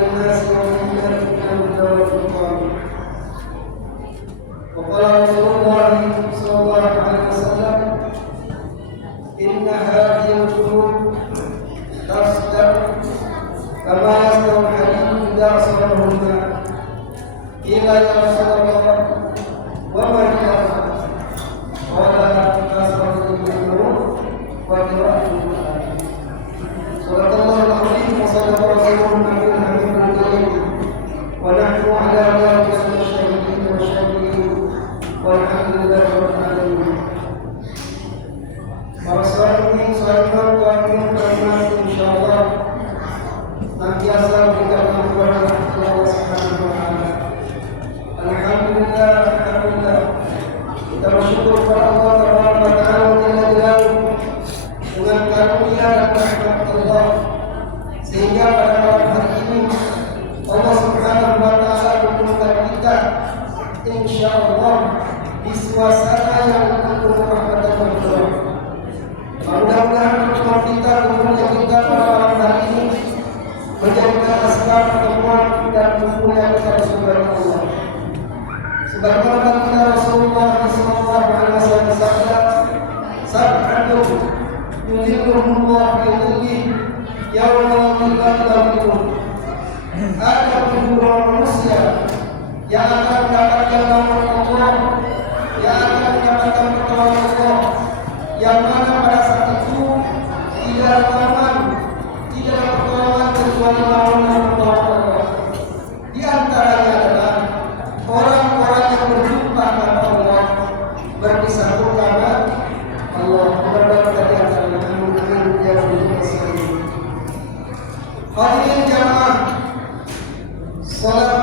للناس وإنك من الهدى والفرقان. وقال رسول الله صلى الله عليه وسلم: إن هذه القلوب تصدق كما يصدق الحديد إذا أصابه الماء. قيل يا رسول الله وما هي؟ قال: كثرة المعروف وقراءة القرآن. صدق الله العظيم وصدق رسوله النبي الحبيب الكريم، ونحن على ذلك من الشاهدين والشاكرين والحمد لله رب العالمين. Para sahabat sahabat kalimat insyaallah senantiasa berikan kepada Allah Subhanahu wa taala. Alhamdulillah, alhamdulillah. Kita bersyukur kepada Allah Subhanahu wa taala dengan karunia dan rahmat Allah, sehingga pada malam hari ini Allah Subhanahu wa taala mengumpulkan kita insyaallah di suasana yang penuh rahmat dan berkah. Mudah-mudahan pertemuan kita, kumpulnya kita pada malam hari ini menjadikan asbab pertemuan dan kumpulnya kita bersama Allah. Sebagaimana kita Rasulullah sallallahu alaihi wasallam bersabda, "Sab'atu yudhilluhumullah fi dhillihi yauma la dhilla illa dhilluh." Ada beberapa manusia yang akan mendapatkan naungan Allah, yang akan mendapatkan pertolongan Allah, yang mana pada saat itu tidak ada taman, tidak ada pertolongan kecuali naungan Allah. Di antaranya adalah orang-orang yang berjumpa dengan Allah, bersatu karena Allah. Mudah-mudahan kita di antaranya. Amin ya rabbal alamin. Hadirin jamaah, salat